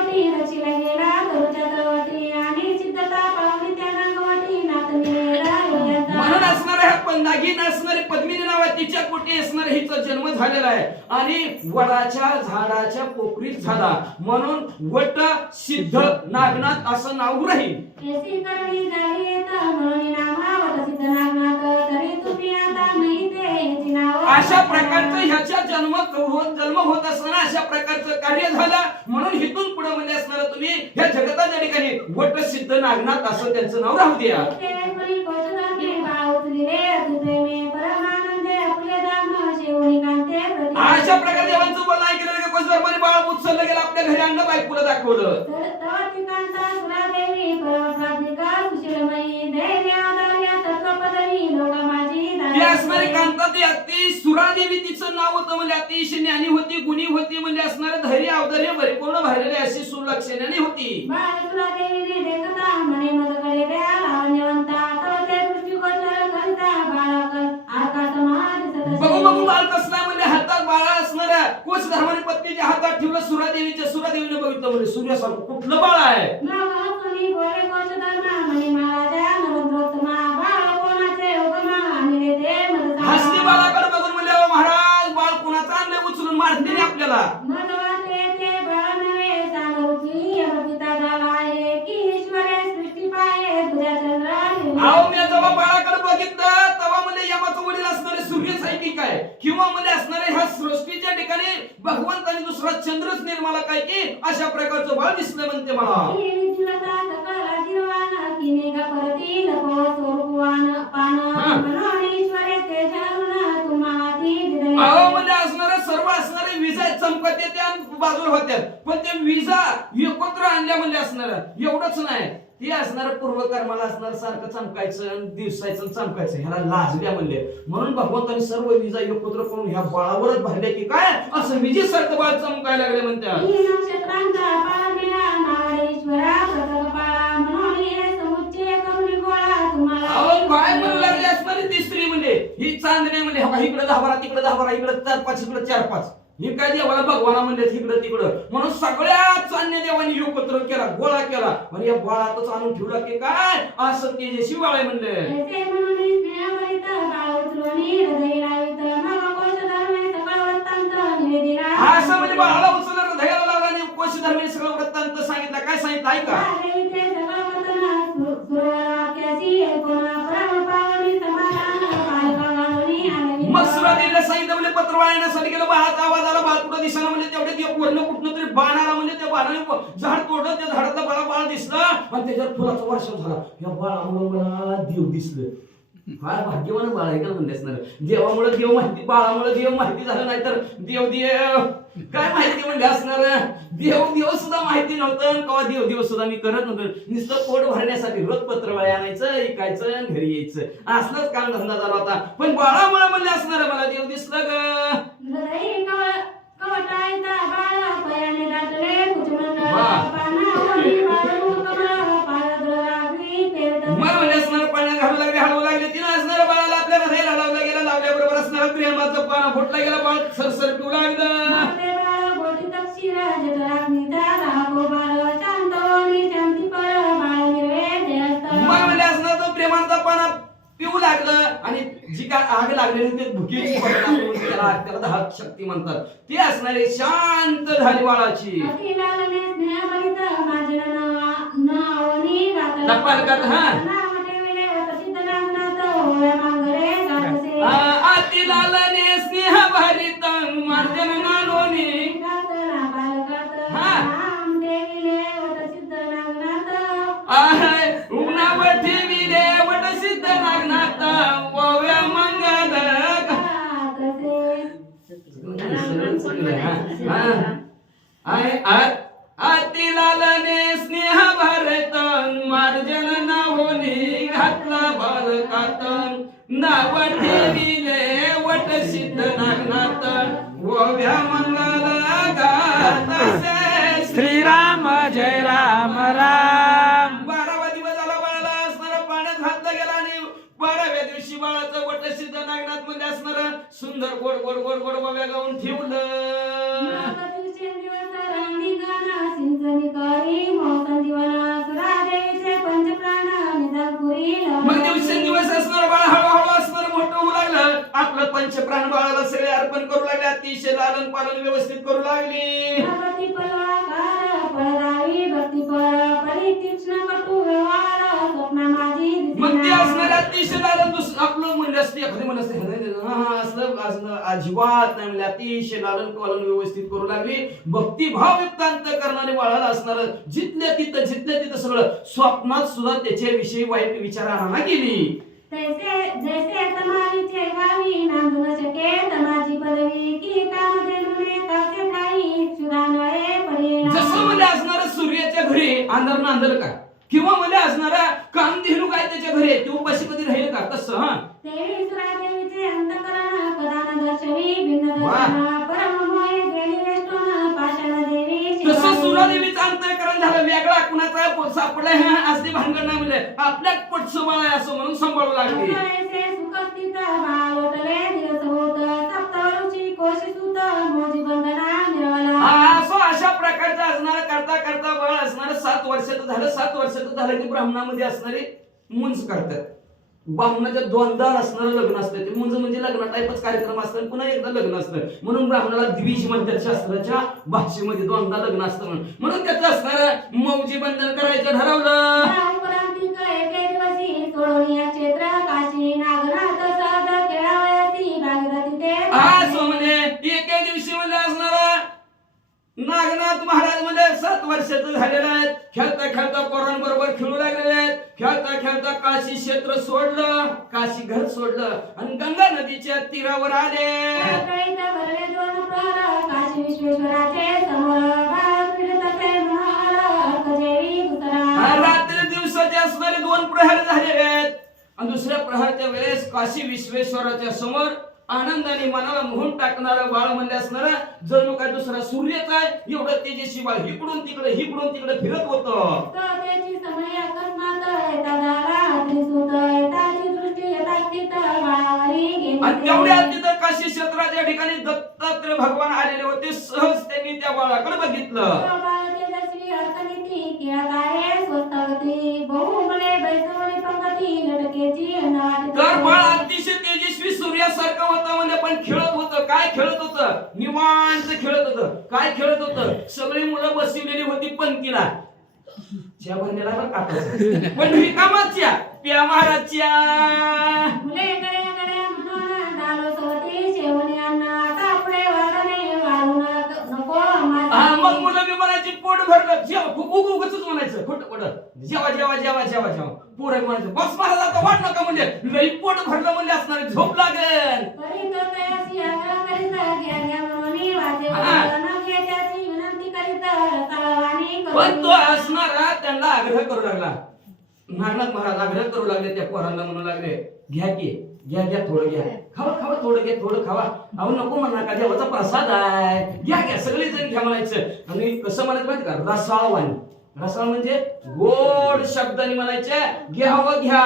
नागवटी रचिला गेला करूच्या तळवटी आणि सिद्धता पावली त्या नागवटी नातनीला म्हणून असणारा ह्या पंदागीन असणारी पद्मिनी नावात तिच्या पोटी असणार हिचा जन्म झालेला आहे आणि वडाच्या झाडाच्या पोखरीत झाला म्हणून वट सिद्ध नागनाथ असं नाव राहील. केसी करणी झाली येत म्हणून नाव वट सिद्ध नागनाथ तरी तुम्ही आता माहिती याची नाव. अशा प्रकारचं ह्याच्या जन्म होत असताना अशा प्रकारचं कार्य झालं म्हणून हिथून पुढे म्हणजे असणार तुम्ही ह्या जगताच्या ठिकाणी वट सिद्ध नागनाथ असं त्यांचं नाव राहू द्या. अशा प्रकारे देवांचं बोलणं ऐकलं की कोसदरपणे बाळ उचललं गेलं आपल्या घरी आणलं बायकोला दाखवलं. ती असणारी कांता ती अति सुरादेवी तिचं नाव होतं म्हणजे अतिशय ज्ञानी होती गुणी होती म्हणजे असणारे धैर्य अवधैर्य परिपूर्ण भरलेली अशी सुलक्षणाने होती. बघू बघू बाळ कसला म्हणजे हातात बाळा असणाऱ्या कोच धर्माने पत्नीच्या हातात ठेवलं सुरादेवीने बघितलं म्हणजे सूर्यासारखं कुठलं बाळ आहे. हसती बाळाकडे बघून म्हणजे महाराज बाळ कुणाचं आणलंय उचलून मारते आपल्याला. अहो मी जेव्हा बाळाकडे बघितलं तेव्हा म्हणजे यमाचं वडील असणारे सूर्यच आहे की काय किंवा म्हणजे असणारे ह्या सृष्टीच्या ठिकाणी भगवंताने दुसरा चंद्रच निर्माला काय की अशा प्रकारचं बाळ दिसलं म्हणते मला. अहो म्हणजे असणारे सर्व असणारे विजा चमकते त्या बाजूला होत्या पण ते विजा एकत्र आणल्या म्हणजे असणार एवढंच नाही ती असणार पूर्वकर्माला असणार सारखं चमकायचं दिवसायचं चमकायचं ह्याला लाजल्या म्हणले म्हणून भगवंतांनी सर्व विजा एकत्र करून ह्या बाळावरच भरले की काय असं विजेसारखं बाळ चमकायला लागले म्हणतात. काय म्हणू लागले असणारी ती स्त्री म्हणजे ही चांदणे म्हणजे इकडे 10 12 तिकडे 10 12 इकडे 4 5 इकडे 4 5 हे काय देवाला भगवाना म्हणले इकडं तिकडं म्हणून सगळ्या चांदण्या देवाने एकत्र केला गोळा केला आणि या बाळातच आणून ठेवला की काय असं तेजस्वी बाळ आहे म्हणले. असं म्हणजे बाळाला उचललं हृदयाला लावला आणि कोश धर्माने सगळं वृत्तांत सांगितलं काय सांगितलं ऐका. मग सुरादेवीला सांगितलं म्हणजे पत्र वाळण्यासाठी गेलं बाळाचा आवाज आला बाळ कुठं दिसला म्हणजे तेवढे ते वर्ण कुठनं तरी बाण आला म्हणजे त्या बाणाने झाड तोडलं त्या झाडातलं बाळ दिसलं आणि त्याच्यावर फुलाचा वर्षाव झाला. या बाळामुळे मला देव दिसलं. फार भाग्यवान बाळ आहे का म्हणते असणार देवामुळे देव माहिती बाळामुळे देव माहिती झालं नाही तर देव काय माहिती म्हणजे असणार देव सुद्धा माहिती नव्हतं कवा देव सुद्धा मी करत नव्हतं नुसतं पोट भरण्यासाठी रोज पत्रवाळी आणायचं ऐकायचं घरी यायचं असलंच काम धंदा झाला होता पण बाळामुळे म्हणले असणार मला देव दिसलं ग. मला म्हणजे असणार पाण्यात घालू लागले हळवू लागले तिने असणाऱ्या बाळाला आपल्या हृदयाला लावला गेला लावल्याबरोबर असणारा प्रेमाचं पाना फुटला गेला बाळ सरसर पिऊ लागलं. म्हणजे असणार तो प्रेमाचा पाना पिऊ लागलं आणि जी काय आग लागलेली ते भुकेची त्याला दहा शक्ती म्हणतात ती असणारी शांत झाली बाळाची. अति लालने स्नेह भरित मार्जन नालोनी उन्हावठी विले वट सिद्ध नागनाथ ओव्या मंगल अति लालने स्नेह भरत मार्जन नावोनी घातला बालकात नाव ठेविले वट सिद्ध नागनाथ ओव्या मंगल गात श्रीराम जय राम राम. 12वा दिवस झाला बाळाला असणारा पाण्यात घातला गेला आणि 12व्या दिवशी बाळाचं वट सिद्ध नागनाथ मध्ये असणार सुंदर गोड गोड गोड गोड ओव्या गाऊन ठेवलं. पंचप्राण बाळाला सगळे अर्पण करू लागले अतिशय लालन पालन व्यवस्थित करू लागली भक्ती पलवाकार पळदावी भक्ती पळ परितीक्ष्ण कटू व्यवहार स्वप्न माझी मग ते दिसेना. असणारे अतिशय लालन आपलं म्हणले असते एखादी म्हणत असते असलं अजिबात नाही म्हणजे अतिशय लालन पालन व्यवस्थित करू लागली भक्तिभाव युक्त अंतःकरणाने बाळाला असणार जिथल्या तिथं सगळं स्वप्नात सुद्धा त्याच्याविषयी वाईट विचार आणा गेली जैसे तमारीचे गावी नांदून शके तमाची पदवी की काम देनुने तासे ठाई सुरानळे परिणाम. जसं म्हणजे असणारा सूर्याच्या घरी अंधार नांदल का किंवा म्हणजे असणारा कामधेनू काय त्याच्या घरी तो उपाशी कधी राहील का तसं देवी सुरादेवीचे अंतकरण पदान दर्शवी भिन्न दर्शन परममोय गेली वेष्टून पाषाण देवी तसं सुरादेवीचं अंतःकरण झालं वेगळा कुणाचा सापडला हे असली भानगड नाही म्हणजे आपल्यात पोटचं बाळ आहे असं म्हणून सांभाळू लागली ऐसे सुखस्थित बालोटले दिवस होत सप्तवरुची कोशी सुत मोजी बंधना निर्मला. असं अशा प्रकारचं असणार करता करता बाळ असणार 7 वर्षाचं झालं 7 वर्षाचं झालं की ब्राह्मणामध्ये असणारे मुंज करतात ब्राह्मणाच्या दोनदा असणारं लग्न असतं ते मुंज म्हणजे लग्न टाईपच कार्यक्रम असतात पुन्हा एकदा लग्न असतं म्हणून ब्राह्मणाला द्विज म्हणतात शास्त्राच्या भाषेमध्ये दोनदा लग्न असतं म्हणून त्याचं असणार मौजी बंधन करायचं ठरवलं. उपरांतिक एके दिवशी सोडोनिया क्षेत्र काशी नागनाथ सहज खेळावयासी भागीरथी ते असं म्हणजे एके दिवशी म्हणजे असणारा नागनाथ महाराज म्हणजे 7 वर्षाचं झालेलं आहेत खेळता खेळता पोरांबरोबर खेळू लागलेले आहेत खेळता खेळता काशी क्षेत्र सोडलं काशी घर सोडलं आणि गंगा नदीच्या तीरावर आले. कळीत भरले दोन प्रहर काशी विश्वेश्वराचे समोर भारत पीडितचे मनोहर अर्कजेवी दुसरा. रात्री दिवसाचे असणारे 2 प्रहर झालेले आहेत आणि दुसऱ्या प्रहरच्या वेळेस काशी विश्वेश्वराच्या समोर आनंदाने मनाला मोहून टाकणारं बाळ म्हणजे असणारा जणू काय दुसरा सूर्यच आहे एवढं तेजस्वी बाळ इकडून तिकडे फिरत होतं. त्याची समय अकस्मात येता झाला त्रिसूत येताची दृष्टी यथास्थित बाळावरी गेली. आणि तेवढ्या तिथं काशी क्षेत्राच्या ठिकाणी दत्तात्रय भगवान आलेले होते सहज त्यांनी त्या बाळाकडे बघितलं. बाळ तेजस्वी अर्थनीती खेळत आहे स्वस्तगती बहुबळे बैसवली पंगती लटकेची नाट. तर बाळ अतिशय तेजस्वी सूर्यासारखं होतं म्हणजे पण खेळत होतं काय खेळत होतं निवांत खेळत होतं काय खेळत होतं सगळी मुलं बसवलेली होती पंक्तीला च्या भरलेला बघ काका पण रिकामाच्या प्या महाराजच्या मुले गडे गडे म्हणून झालो सवती शेवणी अन्न आता पुढे वाढणे वाढू नको मग मुलं बी म्हणायची पोट भरलं जेवा खूप उगच म्हणायचं खोट खोट जेवा जेवा जेवा जेवा जेवा पोरं म्हणायचं बस महाराज आता वाढ नका म्हणजे लई पोट भरलं म्हणजे असणार झोप लागेल. तरी तो तयासी आग्रह करीत घ्या घ्या म्हणून वाचे न घेत्याची विनंती करीत रताळवाणी पण तो असणारा त्यांना आग्रह करू लागला नागनाथ महाराज आग्रह करू लागले त्या पोरांना म्हणू लागले घ्या की घ्या घ्या थोडं घ्या खावा खावा थोडं घ्या थोडं खावा अहो नको म्हणा का देवाचा प्रसाद आहे घ्या घ्या सगळे जण घ्या म्हणायचं आणि कसं म्हणायचं माहिती का रसाळवाणी रसाळ म्हणजे गोड शब्दाने म्हणायचे घ्यावं घ्या.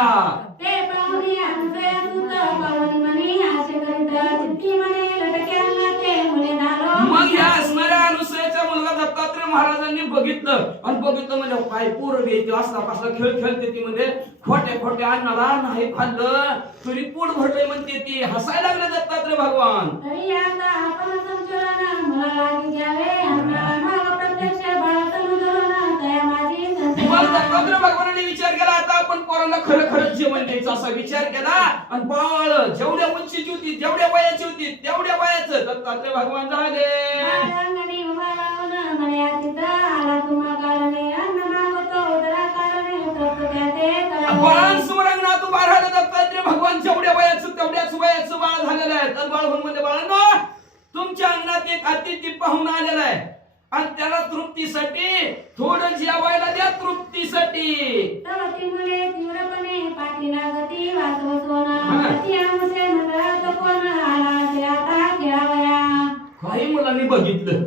ते पाहुणे अनुसया सुत पाहुणी म्हणे आशे करीत चित्ती म्हणे लटक्यांना ते मुले झालो. मग ह्या असणाऱ्या अनुसयाचा मुलगा दत्तात्रय महाराजांनी बघितलं आणि बघितलं म्हणजे काय पोरं घ्यायची असला कसला खेळ खेळते ती म्हणजे खोट्या अन्नाला नाही खाल्लं तरी पोट भरलंय म्हणते ती हसायला लागले दत्तात्रय भगवान. तरी आता आपण संचलन मला लागी घ्यावे मग प्रत्यक्ष बाळातून धरून तया माझी मग दत्तात्रय भगवानाने विचार केला आता आपण पोरांना खरं जेवण द्यायचं असा विचार केला आणि बाळ जेवढ्या उंचीची होती जेवढ्या वयाची होती तेवढ्या वयाचं दत्तात्रय भगवान झाले. बाळांगणी उभा राहून म्हणे तिथं आला तुम्हा कारणे अन्न मागतो उदरा कारणे तत्व त्या ते करावे. बाळांसमोर अंगणात उभा राहिला दत्तात्रय भगवान जेवढ्या वयाचं तेवढ्याच वयाचं बाळ झालेलं आहे. तर बाळ म्हणजे बाळांनो तुमच्या अंगणात एक अतिथी पाहून आलेला आहे आणि त्याला तृप्तीसाठी थोडं जेवायला द्या तृप्तीसाठी. तवती मुले तीव्रपणे पाठीला गती वाचव सोना ती आमुसे मंडळात कोण आला ते आता खेळावया. काही मुलांनी बघितलं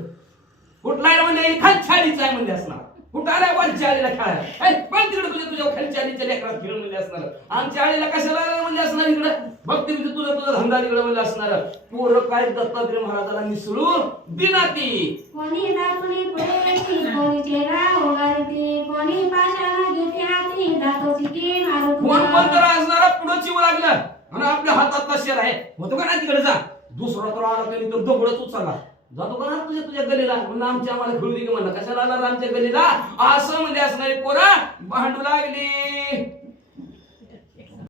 कुठला म्हणजे खालच्या आळीचा आहे म्हणजे असणार कुठं आल्या वरच्या आळीला खेळायला पण तिकडे तुझ्या खालच्या आळीच्या लेकरात खेळ म्हणजे असणार आमच्या आळीला कशाला म्हणजे असणार इकडं भक्ती म्हणजे तुझा धंदा तिकडे म्हणजे असणार. पोरं काय दत्तात्रय महाराजाला मिसळू दिनाती कोणी दाखवली पुढे कोणी चेहरा ओगाळती कोणी पाशाला घेते हाती दातो चिकी मारू कोण पण तर असणारा पुढं चिव लागलं आणि आपल्या हातात शेर आहे, होतो का नाही तिकडे जा. दुसरा तर आला तरी तर दगडच उचलला, जातो का ना तुझ्या गलीला, म्हणून आमच्या आम्हाला खेळू दे की म्हणलं, कशाला आला आमच्या गलीला, असं म्हणजे असणारी पोरं भांडू लागली.